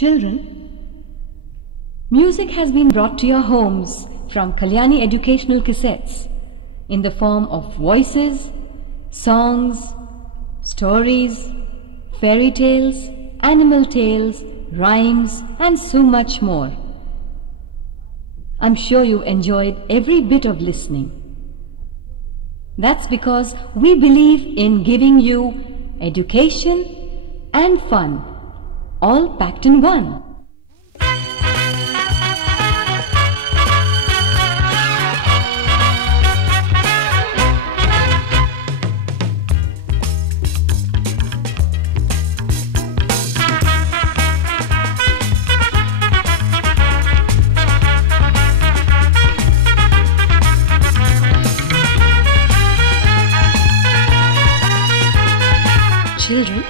Children, music has been brought to your homes from Kalyani educational cassettes in the form of voices, songs, stories, fairy tales, animal tales, rhymes, and so much more. I'm sure you enjoyed every bit of listening. That's because we believe in giving you education and fun, all packed in one. Children,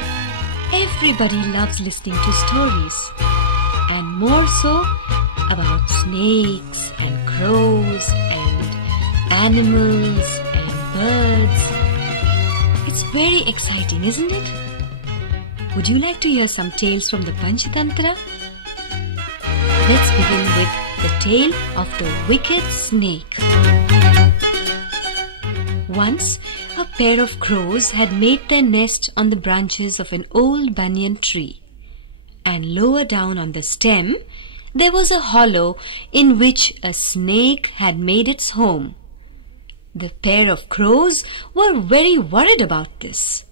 everybody loves listening to stories, and more so about snakes and crows and animals and birds. It's very exciting, isn't it? Would you like to hear some tales from the Panchatantra? Let's begin with the tale of the wicked snake. Once, a pair of crows had made their nest on the branches of an old banyan tree, and lower down on the stem there was a hollow in which a snake had made its home. The pair of crows were very worried about this.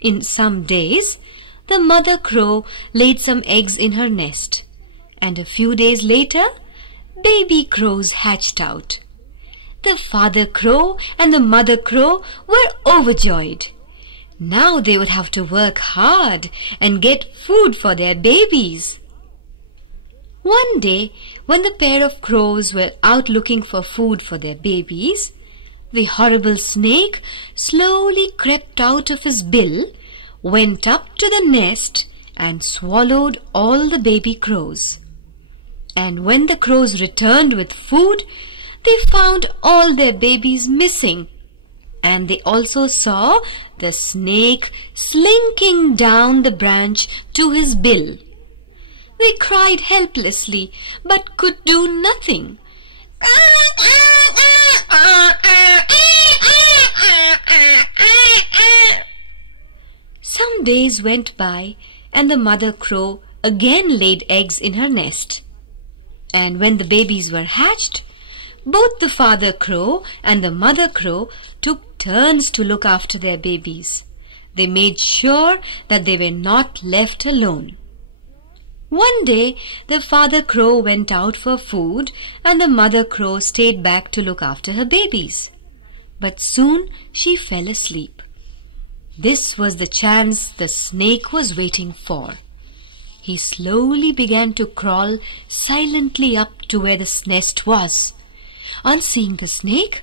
In some days, the mother crow laid some eggs in her nest, and a few days later, baby crows hatched out. The father crow and the mother crow were overjoyed. Now they would have to work hard and get food for their babies. One day, when the pair of crows were out looking for food for their babies, the horrible snake slowly crept out of his bill, went up to the nest, and swallowed all the baby crows. And when the crows returned with food, they found all their babies missing, and they also saw the snake slinking down the branch to his bill. They cried helplessly, but could do nothing. Some days went by, and the mother crow again laid eggs in her nest. And when the babies were hatched, both the father crow and the mother crow took turns to look after their babies. They made sure that they were not left alone. One day, the father crow went out for food and the mother crow stayed back to look after her babies. But soon she fell asleep. This was the chance the snake was waiting for. He slowly began to crawl silently up to where the nest was. On seeing the snake,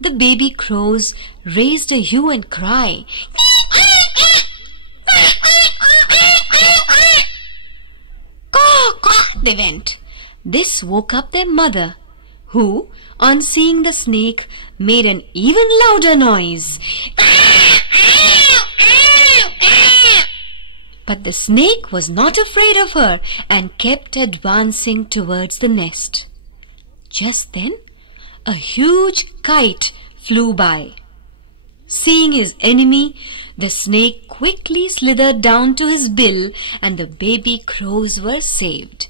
the baby crows raised a hue and cry. Caw, caw, they went. This woke up their mother, who, on seeing the snake, made an even louder noise. But the snake was not afraid of her and kept advancing towards the nest. Just then, a huge kite flew by. Seeing his enemy, the snake quickly slithered down to his bill and the baby crows were saved.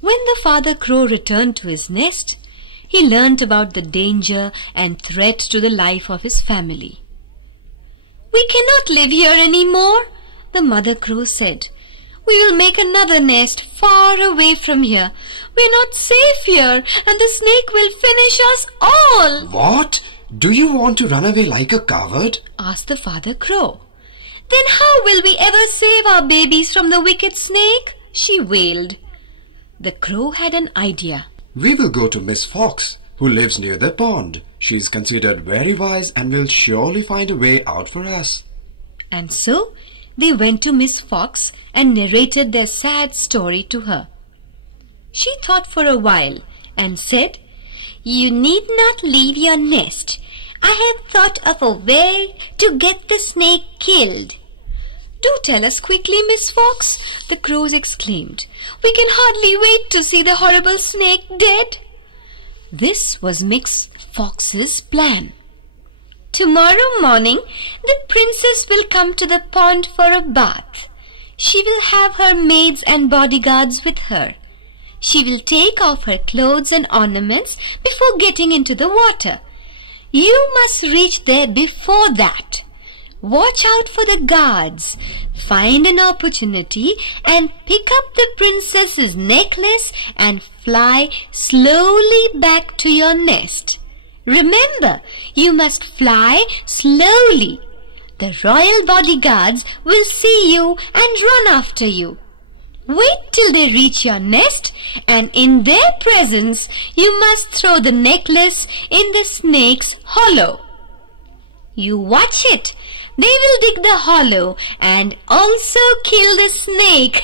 When the father crow returned to his nest, he learnt about the danger and threat to the life of his family. "We cannot live here any more," the mother crow said. "We will make another nest far away from here. We're not safe here, and the snake will finish us all." "What? Do you want to run away like a coward?" asked the father crow. "Then how will we ever save our babies from the wicked snake?" she wailed. The crow had an idea. "We will go to Miss Fox, who lives near the pond. She is considered very wise and will surely find a way out for us." And so they went to Miss Fox and narrated their sad story to her. She thought for a while and said, "You need not leave your nest. I have thought of a way to get the snake killed." "Do tell us quickly, Miss Fox," the crows exclaimed. "We can hardly wait to see the horrible snake dead." This was Miss Fox's plan. "Tomorrow morning, the princess will come to the pond for a bath. She will have her maids and bodyguards with her. She will take off her clothes and ornaments before getting into the water. You must reach there before that. Watch out for the guards. Find an opportunity and pick up the princess's necklace and fly slowly back to your nest. Remember, you must fly slowly. The royal bodyguards will see you and run after you. Wait till they reach your nest, and in their presence you must throw the necklace in the snake's hollow. You watch it. They will dig the hollow and also kill the snake."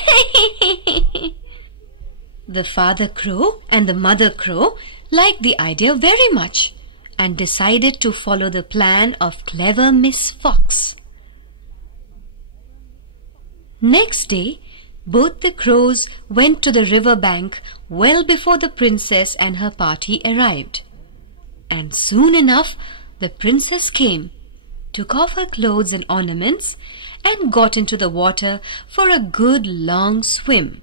The father crow and the mother crow liked the idea very much and decided to follow the plan of clever Miss Fox. Next day, both the crows went to the river bank well before the princess and her party arrived. And soon enough, the princess came, took off her clothes and ornaments, and got into the water for a good long swim.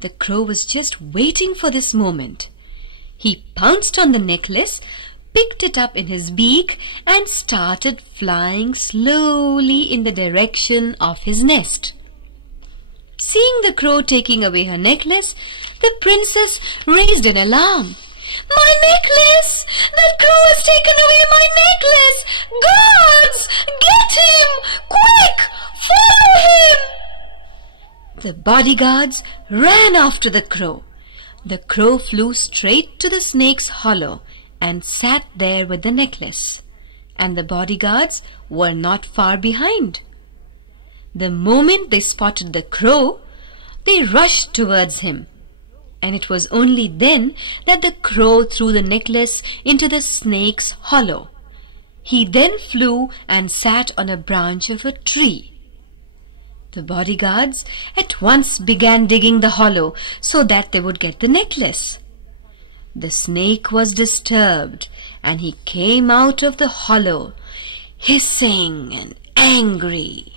The crow was just waiting for this moment. He pounced on the necklace, picked it up in his beak, and started flying slowly in the direction of his nest. Seeing the crow taking away her necklace, the princess raised an alarm. "My necklace! That crow has taken away my necklace! Guards! Get him! Quick! Follow him!" The bodyguards ran after the crow. The crow flew straight to the snake's hollow and sat there with the necklace. And the bodyguards were not far behind. The moment they spotted the crow, they rushed towards him. And it was only then that the crow threw the necklace into the snake's hollow. He then flew and sat on a branch of a tree. The bodyguards at once began digging the hollow so that they would get the necklace. The snake was disturbed, and he came out of the hollow, hissing and angry.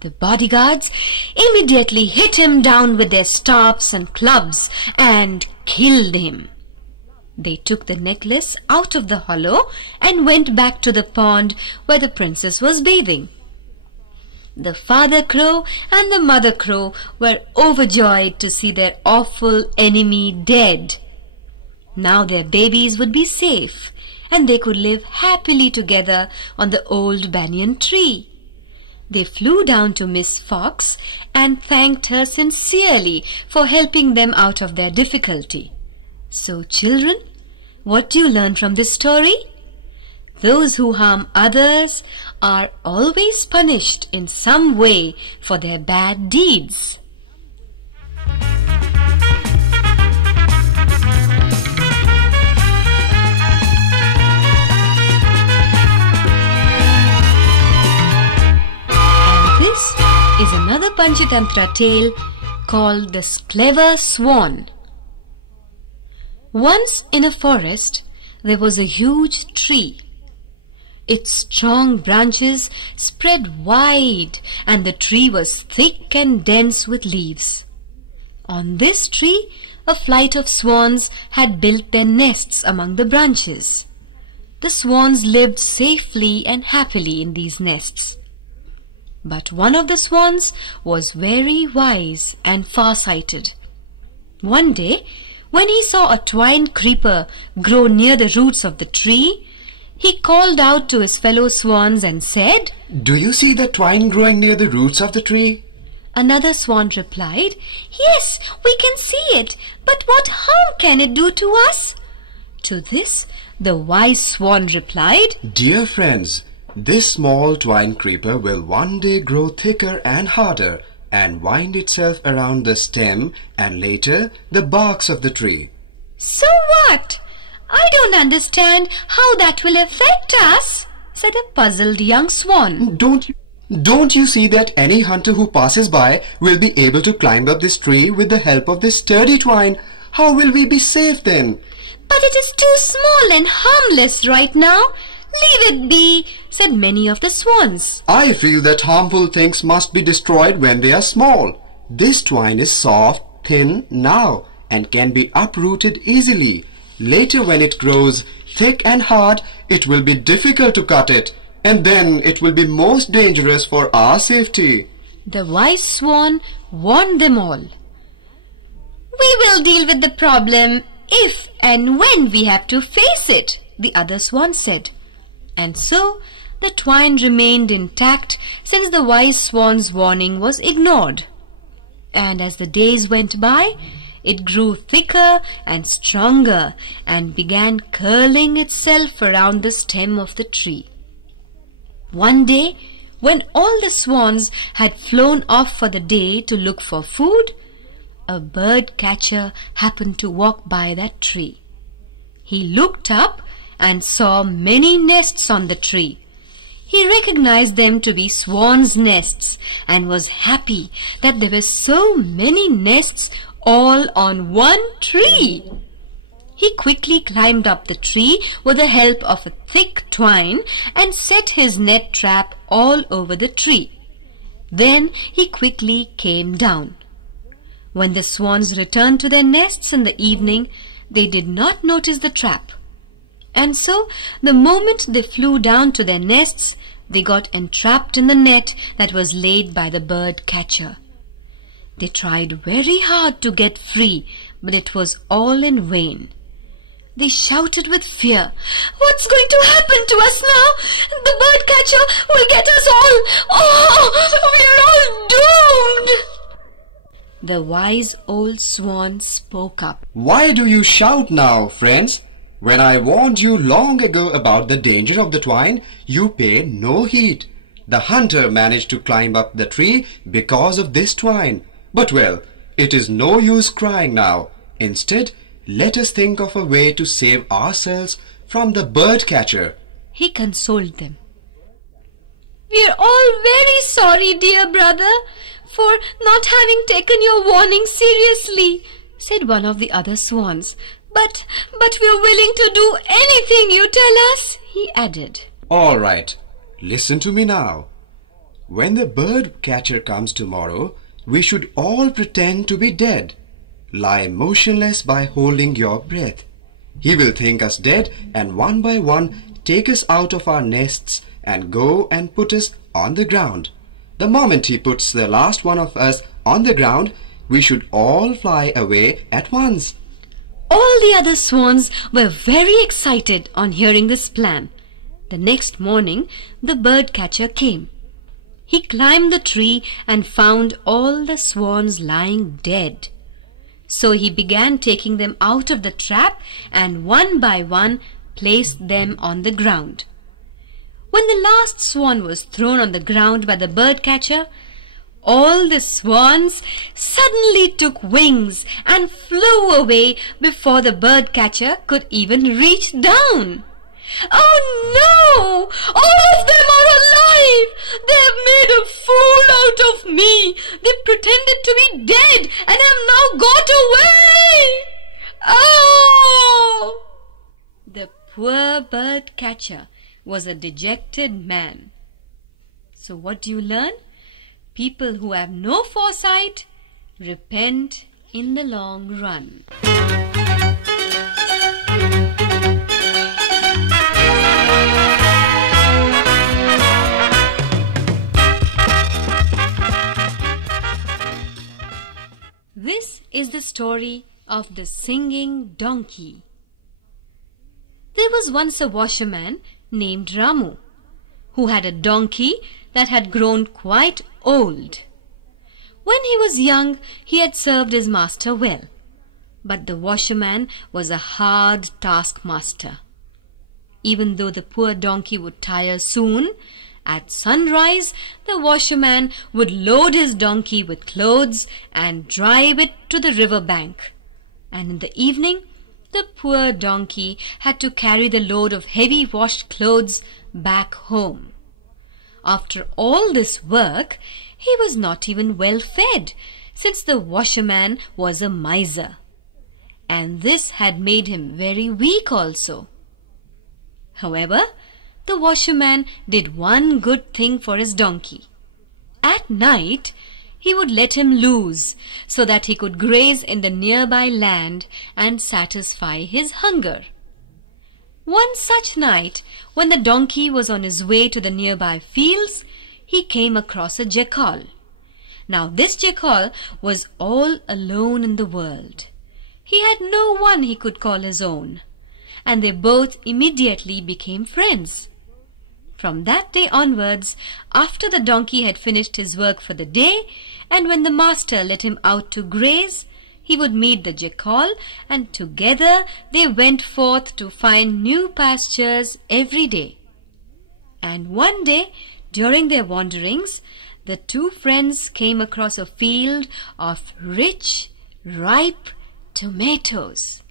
The bodyguards immediately hit him down with their staffs and clubs and killed him. They took the necklace out of the hollow and went back to the pond where the princess was bathing. The father crow and the mother crow were overjoyed to see their awful enemy dead. Now their babies would be safe, and they could live happily together on the old banyan tree. They flew down to Miss Fox and thanked her sincerely for helping them out of their difficulty. So, children, what do you learn from this story? Those who harm others are always punished in some way for their bad deeds. Is another Panchatantra tale called The Clever Swan. Once in a forest there was a huge tree. Its strong branches spread wide, and the tree was thick and dense with leaves. On this tree a flight of swans had built their nests among the branches. The swans lived safely and happily in these nests. But one of the swans was very wise and far-sighted. One day, when he saw a twine creeper grow near the roots of the tree, he called out to his fellow swans and said, "Do you see the twine growing near the roots of the tree?" Another swan replied, "Yes, we can see it, but what harm can it do to us?" To this, the wise swan replied, "Dear friends, this small twine creeper will one day grow thicker and harder and wind itself around the stem and later the barks of the tree." "So what? I don't understand how that will affect us, said a puzzled young swan. Don't you see that any hunter who passes by will be able to climb up this tree with the help of this sturdy twine? How will we be safe then? But it is too small and harmless right now. Leave it be, said many of the swans. I feel that harmful things must be destroyed when they are small. This twine is soft, thin now, and can be uprooted easily. Later, when it grows thick and hard, it will be difficult to cut it, and then it will be most dangerous for our safety. The wise swan warned them all. We will deal with the problem if and when we have to face it, the other swan said. And so the twine remained intact since the wise swan's warning was ignored. And as the days went by, it grew thicker and stronger and began curling itself around the stem of the tree. One day, when all the swans had flown off for the day to look for food, a bird catcher happened to walk by that tree. He looked up and saw many nests on the tree. He recognized them to be swans' nests and was happy that there were so many nests all on one tree. He quickly climbed up the tree with the help of a thick twine and set his net trap all over the tree. Then he quickly came down. When the swans returned to their nests in the evening, they did not notice the trap. And so, the moment they flew down to their nests, they got entrapped in the net that was laid by the bird catcher. They tried very hard to get free, but it was all in vain. They shouted with fear, "What's going to happen to us now? The bird catcher will get us all! Oh, we're all doomed!" The wise old swan spoke up. Why do you shout now, friends? When I warned you long ago about the danger of the twine, you paid no heed. The hunter managed to climb up the tree because of this twine. But well, it is no use crying now. Instead, let us think of a way to save ourselves from the bird catcher. He consoled them. "We're all very sorry, dear brother, for not having taken your warning seriously," said one of the other swans. But we're willing to do anything you tell us," he added. All right, listen to me now. When the bird catcher comes tomorrow, we should all pretend to be dead. Lie motionless by holding your breath. He will think us dead and one by one take us out of our nests and go and put us on the ground. The moment he puts the last one of us on the ground, we should all fly away at once. All the other swans were very excited on hearing this plan. The next morning, the bird catcher came. He climbed the tree and found all the swans lying dead. So he began taking them out of the trap and one by one placed them on the ground. When the last swan was thrown on the ground by the bird catcher, all the swans suddenly took wings and flew away before the bird catcher could even reach down. "Oh no! All of them are alive! They have made a fool out of me! They pretended to be dead and have now got away! Oh!" The poor bird catcher was a dejected man. So what do you learn? People who have no foresight repent in the long run. This is the story of the singing donkey. There was once a washerman named Ramu, who had a donkey that had grown quite old. When he was young, he had served his master well, but the washerman was a hard taskmaster. Even though the poor donkey would tire soon, at sunrise the washerman would load his donkey with clothes and drive it to the river bank, and in the evening the poor donkey had to carry the load of heavy washed clothes back home. After all this work, he was not even well fed, since the washerman was a miser. And this had made him very weak also. However, the washerman did one good thing for his donkey. At night, he would let him loose so that he could graze in the nearby land and satisfy his hunger. One such night, when the donkey was on his way to the nearby fields, he came across a jackal. Now this jackal was all alone in the world. He had no one he could call his own, and they both immediately became friends. From that day onwards, after the donkey had finished his work for the day, and when the master let him out to graze, he would meet the jackal, and together they went forth to find new pastures every day. And one day, during their wanderings, the two friends came across a field of rich, ripe tomatoes.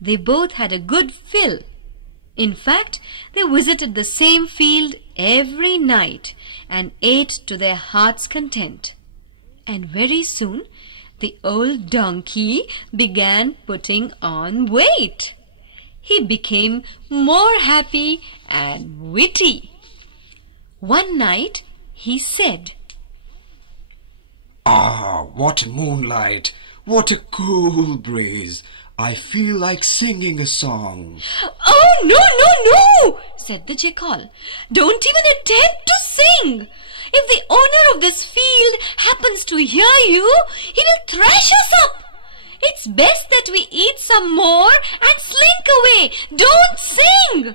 They both had a good fill. In fact, they visited the same field every night and ate to their heart's content. And very soon, the old donkey began putting on weight. He became more happy and witty. One night, he said, "Ah, what moonlight! What a cool breeze! I feel like singing a song." "Oh, no, said the jackal. "Don't even attempt to sing. If the owner of this field happens to hear you, he will thrash us up. It's best that we eat some more and slink away. Don't sing."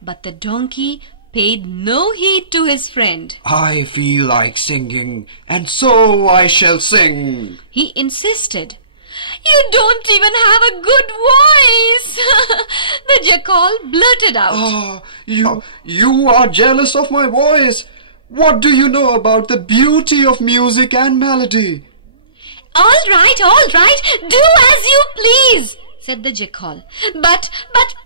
But the donkey paid no heed to his friend. "I feel like singing, and so I shall sing," he insisted. "You don't even have a good voice," the jackal blurted out. "Ah, you are jealous of my voice. What do you know about the beauty of music and melody?" All right, do as you please," said the jackal. But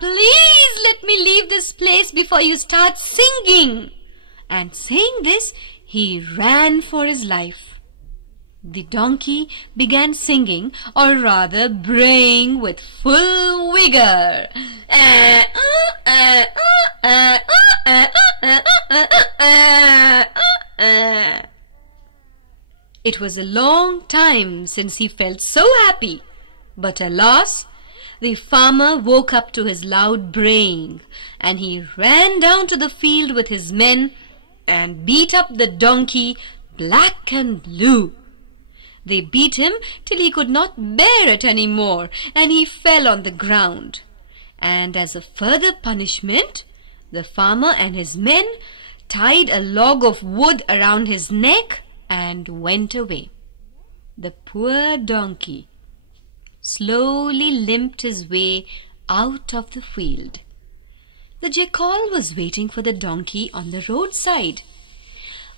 please let me leave this place before you start singing." And saying this, he ran for his life. The donkey began singing, or rather braying, with full vigor. It was a long time since he felt so happy, but alas, the farmer woke up to his loud braying, and he ran down to the field with his men and beat up the donkey black and blue. They beat him till he could not bear it any more, and he fell on the ground. And as a further punishment, the farmer and his men tied a log of wood around his neck and went away. The poor donkey slowly limped his way out of the field. The jackal was waiting for the donkey on the roadside.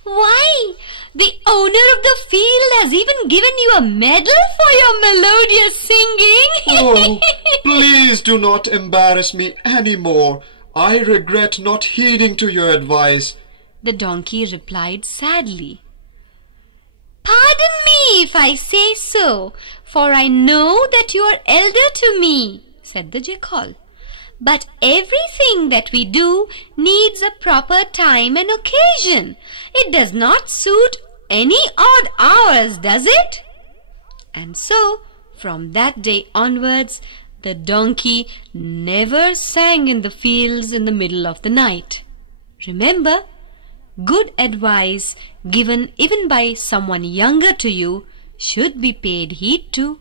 "Why, the owner of the field has even given you a medal for your melodious singing." "Oh, please do not embarrass me any more. I regret not heeding to your advice," the donkey replied sadly. "Pardon me if I say so, for I know that you are elder to me," said the jackal. "But everything that we do needs a proper time and occasion. It does not suit any odd hours, does it?" And so, from that day onwards, the donkey never sang in the fields in the middle of the night. Remember, good advice given even by someone younger to you should be paid heed to.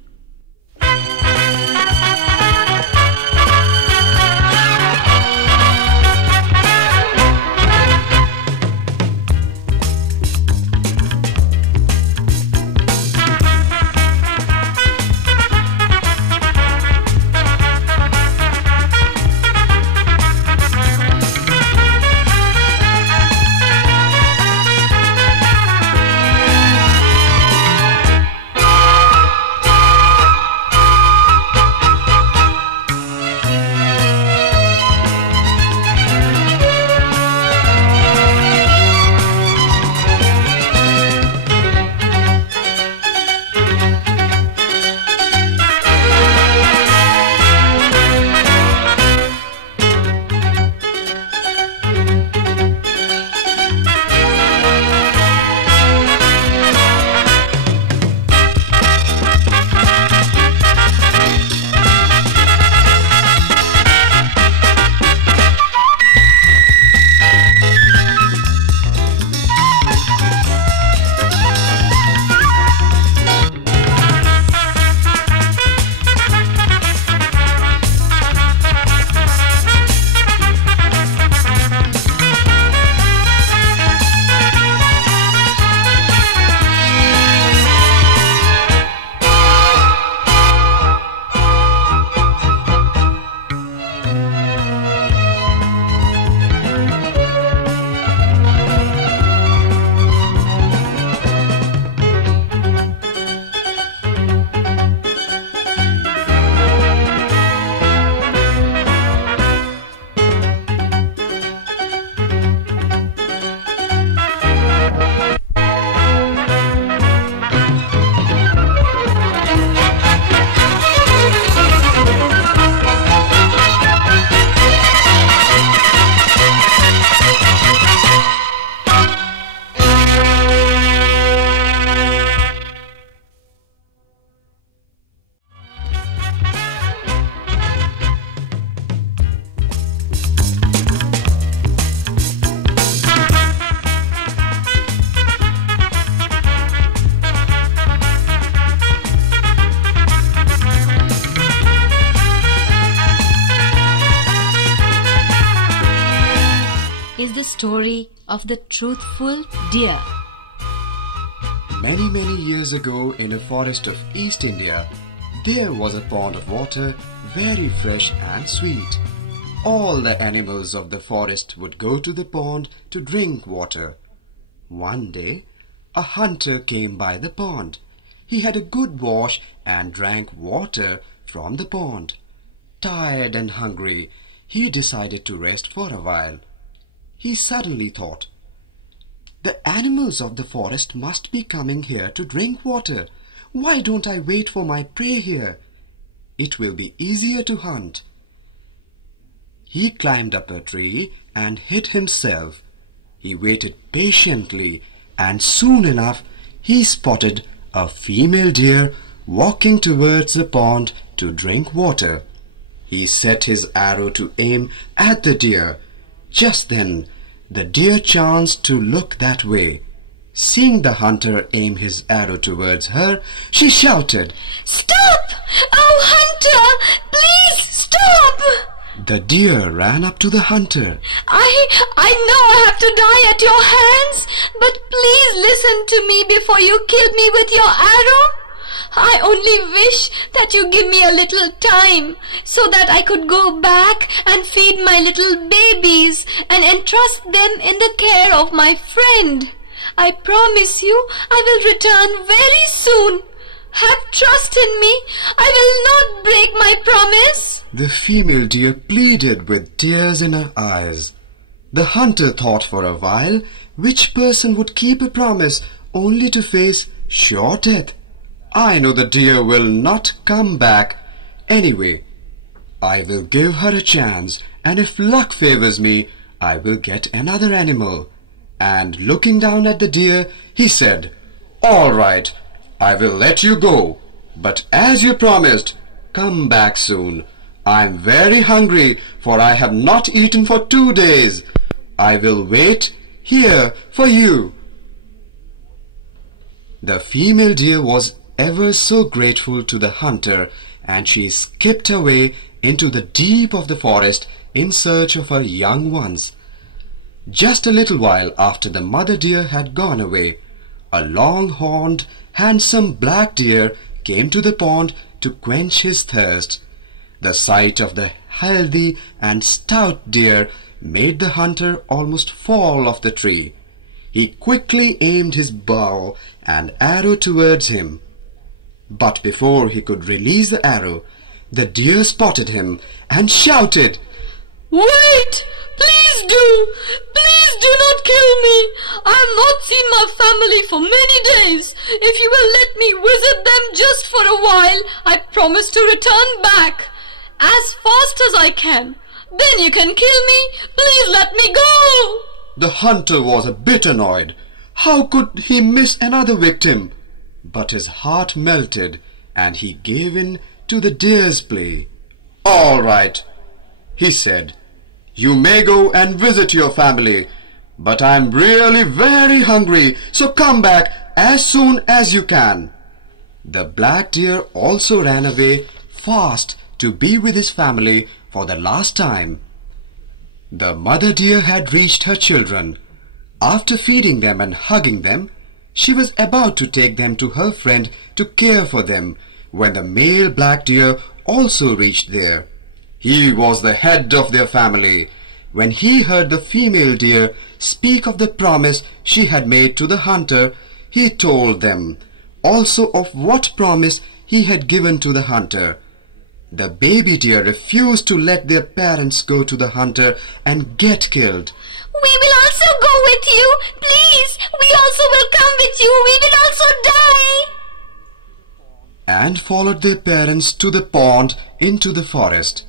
is the story of the truthful deer. Many, many years ago, in a forest of East India, there was a pond of water, very fresh and sweet. All the animals of the forest would go to the pond to drink water. One day, a hunter came by the pond. He had a good wash and drank water from the pond. Tired and hungry, he decided to rest for a while. He suddenly thought, "The animals of the forest must be coming here to drink water. Why don't I wait for my prey here? It will be easier to hunt." He climbed up a tree and hid himself. He waited patiently, and soon enough he spotted a female deer walking towards the pond to drink water. He set his arrow to aim at the deer. Just then, the deer chanced to look that way. Seeing the hunter aim his arrow towards her, she shouted, "Stop! Oh, hunter! Please stop!" The deer ran up to the hunter. I know I have to die at your hands, but please listen to me before you kill me with your arrow. I only wish that you give me a little time so that I could go back and feed my little babies and entrust them in the care of my friend. I promise you I will return very soon. Have trust in me. I will not break my promise. The female deer pleaded with tears in her eyes. The hunter thought for a while which person would keep a promise only to face sure death. "I know the deer will not come back. Anyway, I will give her a chance, and if luck favors me, I will get another animal." And looking down at the deer, he said, "All right, I will let you go, but as you promised, come back soon. I am very hungry, for I have not eaten for 2 days. I will wait here for you." The female deer was ever so grateful to the hunter, and she skipped away into the deep of the forest in search of her young ones. Just a little while after the mother deer had gone away, a long-horned, handsome black deer came to the pond to quench his thirst. The sight of the healthy and stout deer made the hunter almost fall off the tree. He quickly aimed his bow and arrow towards him. But before he could release the arrow, the deer spotted him and shouted, "Wait! Please do! Please do not kill me! I have not seen my family for many days. If you will let me visit them just for a while, I promise to return back as fast as I can. Then you can kill me. Please let me go!" The hunter was a bit annoyed. How could he miss another victim? But his heart melted, and he gave in to the deer's play. "All right," he said. "You may go and visit your family, but I am really very hungry, so come back as soon as you can." The black deer also ran away fast to be with his family for the last time. The mother deer had reached her children. After feeding them and hugging them, she was about to take them to her friend to care for them when the male black deer also reached there. He was the head of their family. When he heard the female deer speak of the promise she had made to the hunter, he told them also of what promise he had given to the hunter. The baby deer refused to let their parents go to the hunter and get killed. "We will also go with you. Please, we also will come with you. We will also die." And followed their parents to the pond into the forest.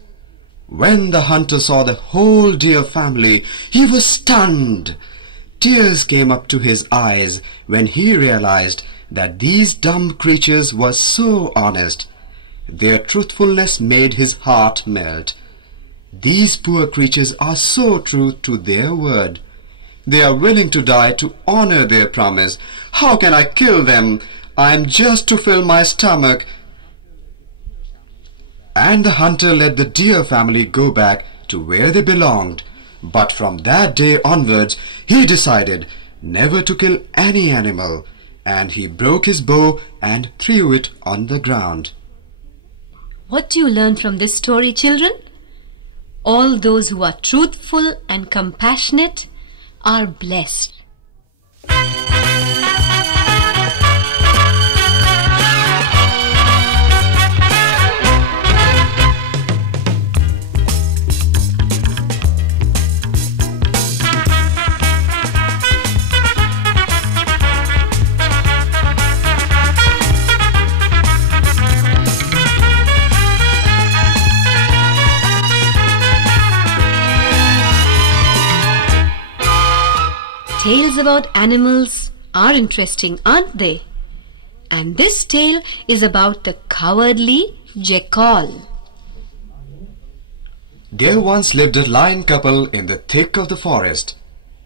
When the hunter saw the whole deer family, he was stunned. Tears came up to his eyes when he realized that these dumb creatures were so honest. Their truthfulness made his heart melt. These poor creatures are so true to their word. They are willing to die to honor their promise. How can I kill them? I am just to fill my stomach. And the hunter let the deer family go back to where they belonged. But from that day onwards, he decided never to kill any animal, and he broke his bow and threw it on the ground. What do you learn from this story, children? All those who are truthful and compassionate are blessed. Tales about animals are interesting, aren't they? And this tale is about the cowardly jackal. There once lived a lion couple in the thick of the forest.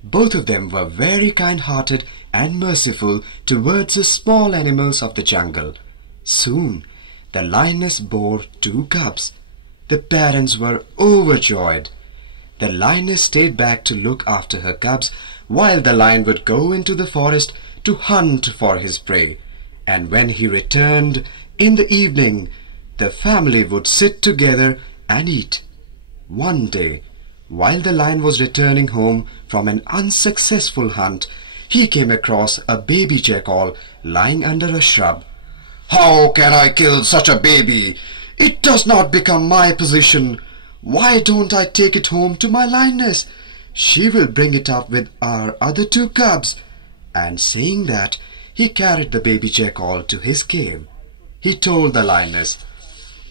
Both of them were very kind-hearted and merciful towards the small animals of the jungle. Soon, the lioness bore 2 cubs. The parents were overjoyed. The lioness stayed back to look after her cubs, while the lion would go into the forest to hunt for his prey. And when he returned in the evening, the family would sit together and eat. One day, while the lion was returning home from an unsuccessful hunt, he came across a baby jackal lying under a shrub. "How can I kill such a baby? It does not become my position. Why don't I take it home to my lioness? She will bring it up with our other 2 cubs." And saying that, he carried the baby jackal to his cave. He told the lioness,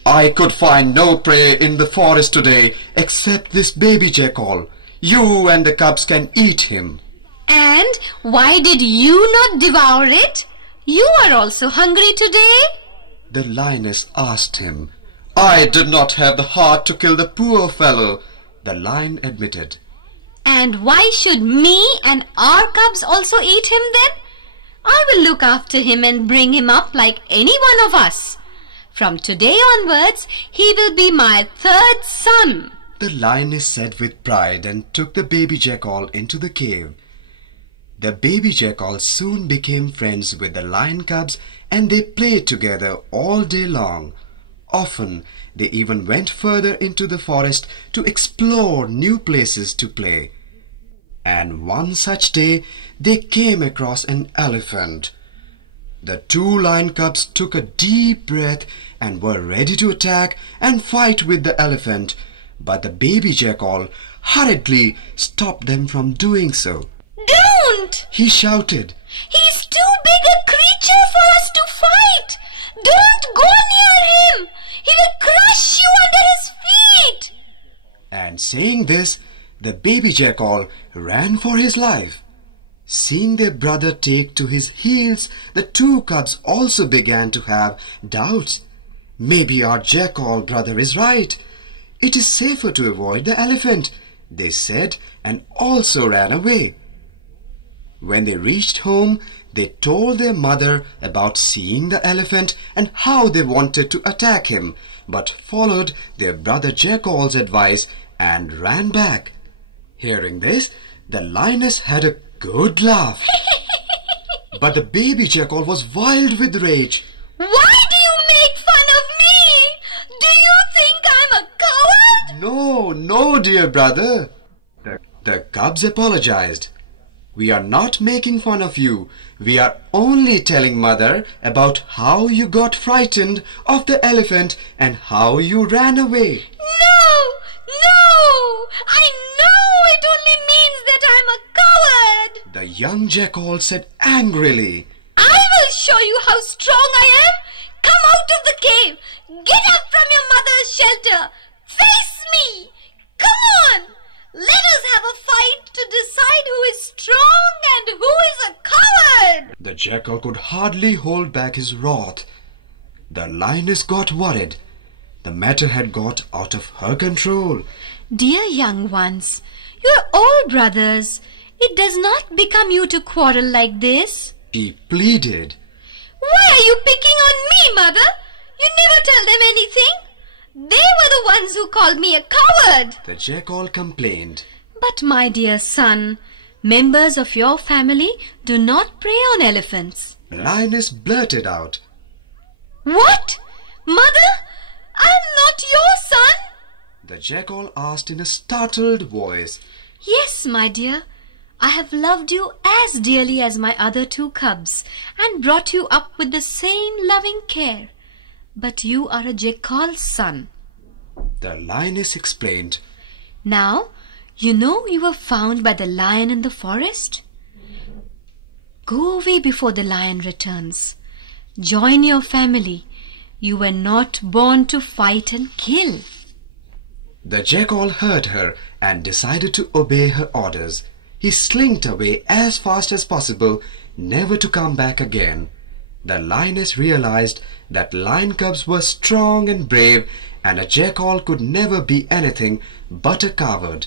"I could find no prey in the forest today except this baby jackal. You and the cubs can eat him." And why did you not devour it? You are also hungry today? The lioness asked him. "I did not have the heart to kill the poor fellow," the lion admitted. And why should me and our cubs also eat him then? I will look after him and bring him up like any one of us. From today onwards, he will be my 3rd son. The lioness said with pride and took the baby jackal into the cave. The baby jackal soon became friends with the lion cubs, and they played together all day long. Often, they even went further into the forest to explore new places to play. And one such day, they came across an elephant. The 2 lion cubs took a deep breath and were ready to attack and fight with the elephant, but the baby jackal hurriedly stopped them from doing so. "Don't!" he shouted. "He's too big a creature for us to fight! Don't go near him! He will crush you under his feet!" And saying this, the baby jackal ran for his life. Seeing their brother take to his heels, the 2 cubs also began to have doubts. "Maybe our jackal brother is right. It is safer to avoid the elephant," they said, and also ran away. When they reached home, they told their mother about seeing the elephant and how they wanted to attack him, but followed their brother jackal's advice and ran back. Hearing this, the lioness had a good laugh. But the baby jackal was wild with rage. "Why do you make fun of me? Do you think I'm a coward?" No, dear brother. The cubs apologized. "We are not making fun of you. We are only telling mother about how you got frightened of the elephant and how you ran away." No! I know it only means that I'm a coward. The young jackal said angrily. "I will show you how strong I am. Come out of the cave. Get up from your mother's shelter. Face me. Come on. Let us have a fight to decide who is strong and who is a coward." The jackal could hardly hold back his wrath. The lioness got worried. The matter had got out of her control. "Dear young ones, you are all brothers. It does not become you to quarrel like this," she pleaded. "Why are you picking on me, mother? You never tell them anything. They were the ones who called me a coward." The jackal complained. But my dear son, members of your family do not prey on elephants. Lioness blurted out. What? Mother? I am not your son? The jackal asked in a startled voice. Yes, my dear. I have loved you as dearly as my other two cubs and brought you up with the same loving care. But you are a jackal's son. The lioness explained. Now, you know you were found by the lion in the forest? Go away before the lion returns. Join your family. You were not born to fight and kill. The jackal heard her and decided to obey her orders. He slinked away as fast as possible, never to come back again. The lioness realized that lion cubs were strong and brave, and a jackal could never be anything but a coward.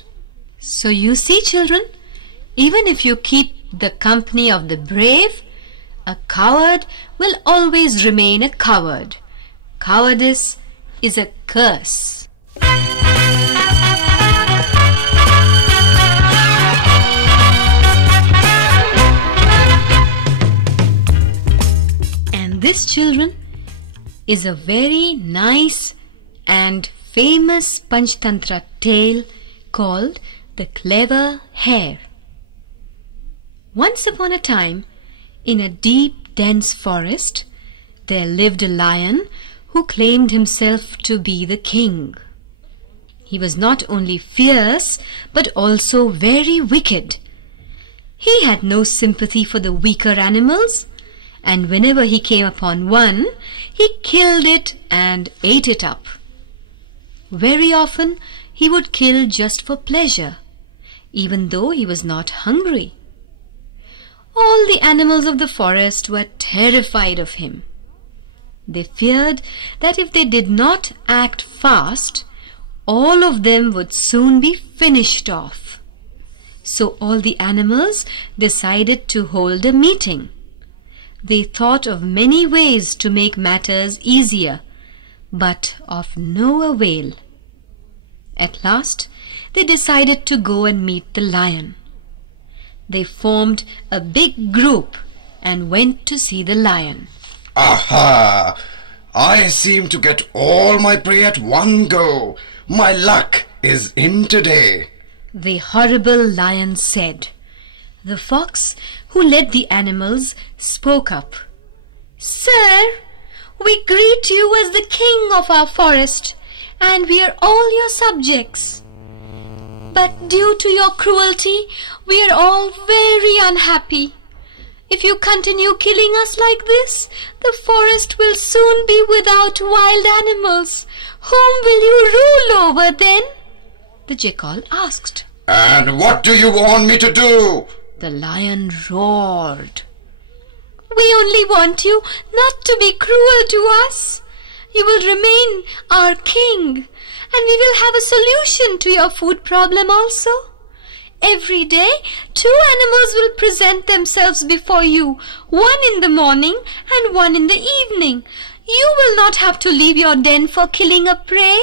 So you see, children, even if you keep the company of the brave, a coward will always remain a coward. Cowardice is a curse. And this, children, is a very nice and famous Panchatantra tale called The Clever Hare. Once upon a time, in a deep, dense forest, there lived a lion who claimed himself to be the king. He was not only fierce, but also very wicked. He had no sympathy for the weaker animals, and whenever he came upon one, he killed it and ate it up. Very often, he would kill just for pleasure, even though he was not hungry. All the animals of the forest were terrified of him. They feared that if they did not act fast, all of them would soon be finished off. So all the animals decided to hold a meeting. They thought of many ways to make matters easier, but of no avail. At last, they decided to go and meet the lion. They formed a big group and went to see the lion. Aha! I seem to get all my prey at one go. My luck is in today. The horrible lion said. The fox, who led the animals, spoke up. Sir, we greet you as the king of our forest, and we are all your subjects. But due to your cruelty, we are all very unhappy. If you continue killing us like this, the forest will soon be without wild animals. Whom will you rule over then? The jackal asked. And what do you want me to do? The lion roared. We only want you not to be cruel to us. You will remain our king, and we will have a solution to your food problem also. Every day, 2 animals will present themselves before you, one in the morning and one in the evening. You will not have to leave your den for killing a prey.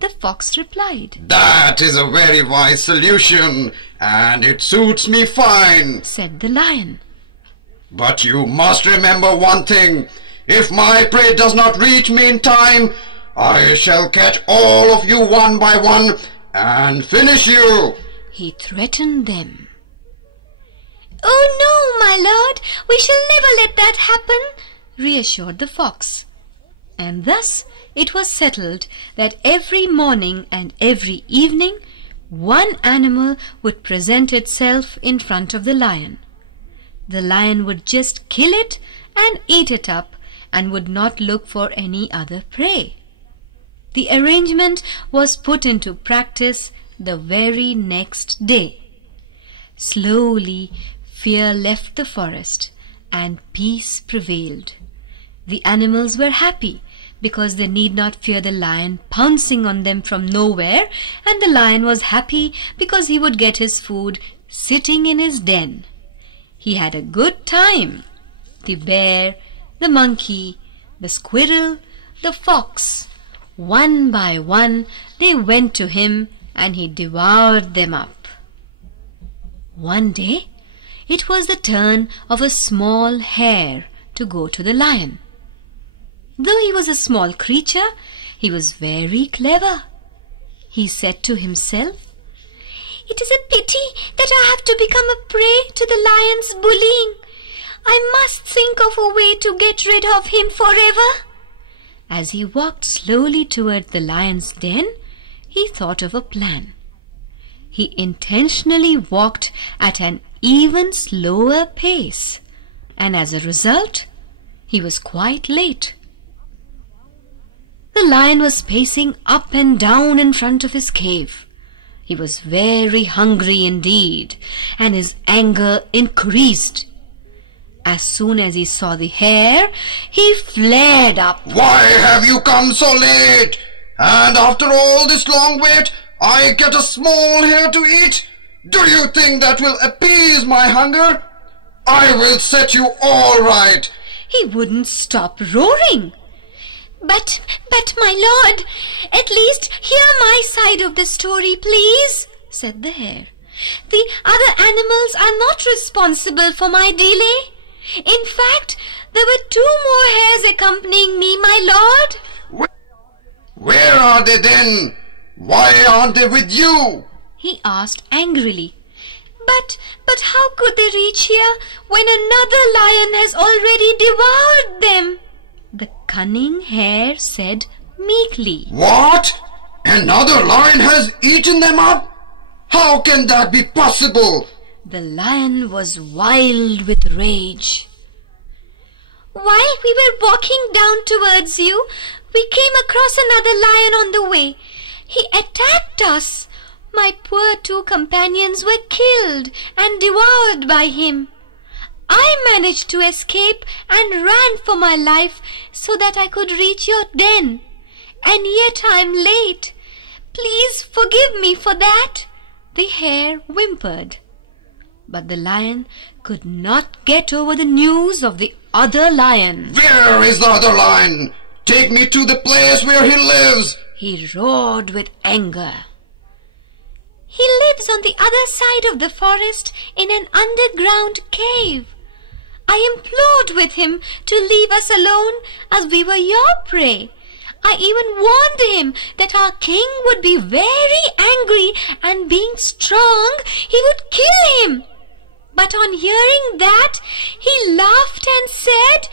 The fox replied. That is a very wise solution, and it suits me fine, said the lion. But you must remember one thing. If my prey does not reach me in time, I shall catch all of you one by one and finish you. He threatened them. Oh no, my lord, we shall never let that happen, reassured the fox. And thus it was settled that every morning and every evening, one animal would present itself in front of the lion. The lion would just kill it and eat it up and would not look for any other prey. The arrangement was put into practice the very next day. Slowly, fear left the forest and peace prevailed. The animals were happy because they need not fear the lion pouncing on them from nowhere, and the lion was happy because he would get his food sitting in his den. He had a good time. The bear, the monkey, the squirrel, the fox, one by one they went to him and he devoured them up. One day, it was the turn of a small hare to go to the lion. Though he was a small creature, he was very clever. He said to himself, "It is a pity that I have to become a prey to the lion's bullying. I must think of a way to get rid of him forever." As he walked slowly toward the lion's den, he thought of a plan. He intentionally walked at an even slower pace, and as a result, he was quite late. The lion was pacing up and down in front of his cave. He was very hungry indeed, and his anger increased. As soon as he saw the hare, he flared up. "Why have you come so late? And after all this long wait, I get a small hare to eat? Do you think that will appease my hunger? I will set you all right." He wouldn't stop roaring. But my lord, at least hear my side of the story, please," said the hare. "The other animals are not responsible for my delay. In fact, there were 2 more hares accompanying me, my lord." "Where are they then? Why aren't they with you?" he asked angrily. But how could they reach here when another lion has already devoured them?" The cunning hare said meekly. "What? Another lion has eaten them up? How can that be possible?" The lion was wild with rage. "While we were walking down towards you, we came across another lion on the way. He attacked us. My poor 2 companions were killed and devoured by him. I managed to escape and ran for my life so that I could reach your den. And yet I am late. Please forgive me for that," the hare whimpered. But the lion could not get over the news of the other lion. "Where is the other lion? Take me to the place where he lives," he roared with anger. "He lives on the other side of the forest in an underground cave. I implored with him to leave us alone as we were your prey. I even warned him that our king would be very angry and being strong, he would kill him. But on hearing that, he laughed and said,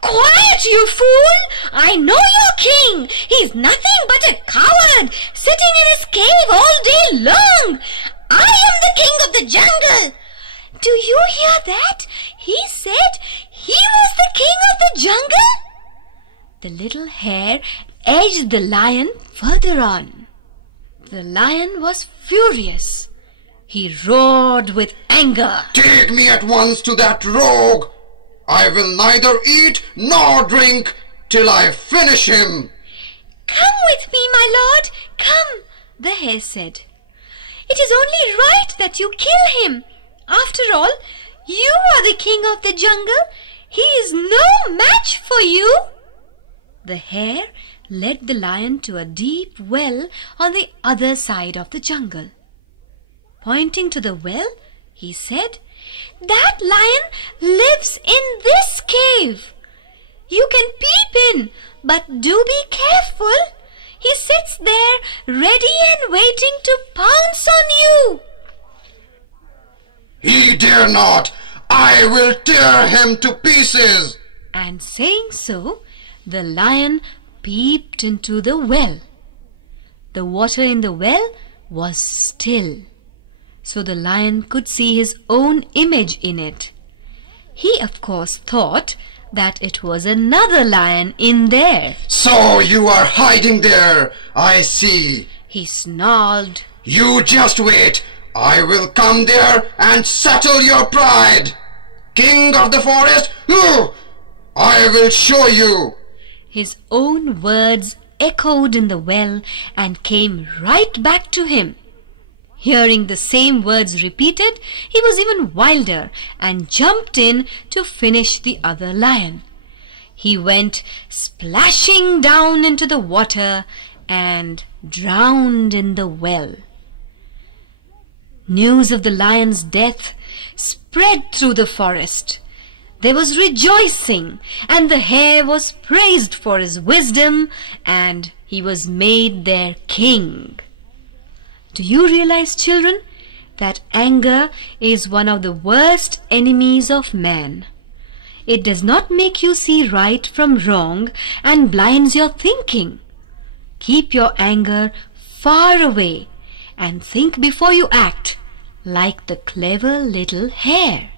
'Quiet, you fool! I know your king. He's nothing but a coward, sitting in his cave all day long. I am the king of the jungle.' Do you hear that? He said he was the king of the jungle." The little hare edged the lion further on. The lion was furious. He roared with anger. "Take me at once to that rogue. I will neither eat nor drink till I finish him." "Come with me, my lord, come," the hare said. "It is only right that you kill him. After all, you are the king of the jungle. He is no match for you." The hare led the lion to a deep well on the other side of the jungle. Pointing to the well, he said, "That lion lives in this cave. You can peep in, but do be careful. He sits there ready and waiting to pounce on you." "He dare not! I will tear him to pieces!" And saying so, the lion peeped into the well. The water in the well was still, so the lion could see his own image in it. He, of course, thought that it was another lion in there. "So you are hiding there, I see," he snarled. "You just wait. I will come there and settle your pride. King of the forest, I will show you." His own words echoed in the well and came right back to him. Hearing the same words repeated, he was even wilder and jumped in to finish the other lion. He went splashing down into the water and drowned in the well. News of the lion's death spread through the forest. There was rejoicing, and the hare was praised for his wisdom, and he was made their king. Do you realize, children, that anger is one of the worst enemies of man? It does not make you see right from wrong and blinds your thinking. Keep your anger far away and think before you act, like the clever little hare.